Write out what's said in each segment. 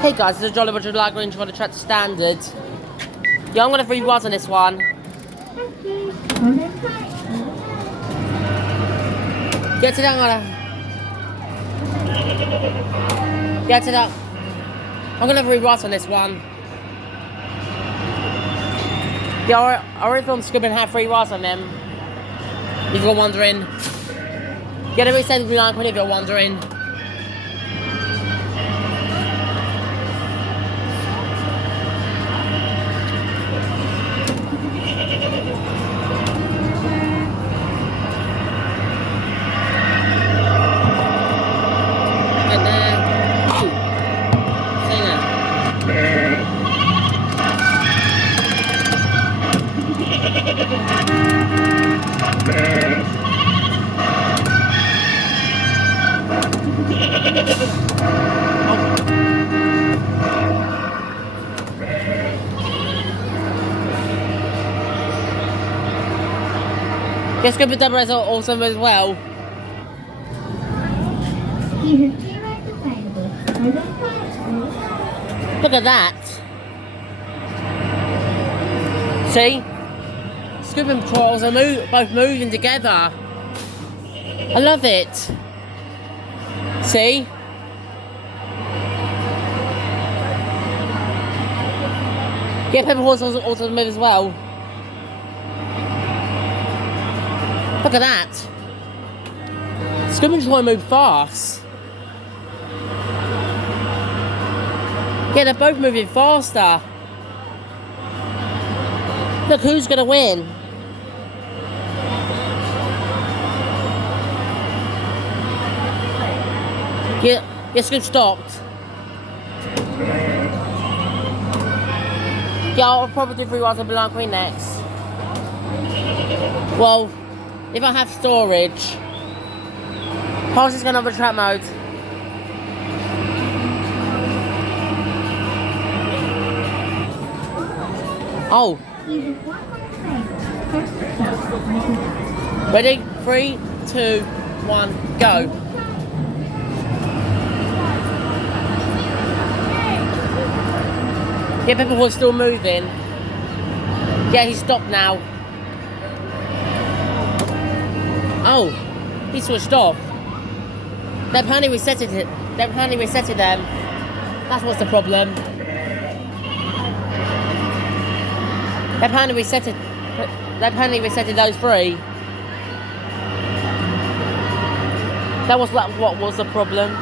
Hey guys, this is Jolly Roger Lagrange for the track standard. Yeah, I'm gonna free was on this one. Get to that, Get to that. I'm gonna free was on this one. Yeah, I already filmed Scribb and had free was on them. If you're wondering. Get a reset if you're wondering. Yes, Scribb and Deborah is awesome as well. Look at that. See? Scribb and Trolls are both moving together. I love it. See? Yeah, Pepper Horse also move as well. Look at that. Scribb and Troll move fast. Yeah, they're both moving faster. Look, who's gonna win? Yeah, Scribb stopped. Yeah, I'll probably do 3 rounds of Blanc Queen next. Well, if I have storage, Pulse is going to have a trap mode. Oh. Ready? 3, 2, 1, go. Yeah, Pepper Horse still moving. Yeah, he's stopped now. Oh, he switched off. They're apparently resetted it. They're apparently resetted them. That's what's the problem. They apparently resetted. They apparently resetted those 3. That was what was the problem.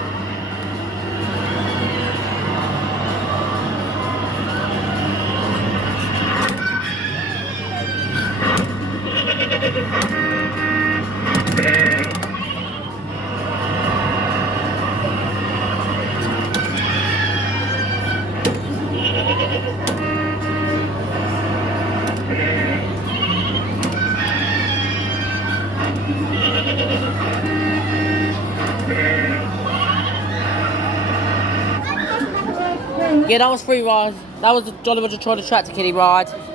Yeah, that was free ride. That was the Jolly Roger trying to track to Kiddie ride.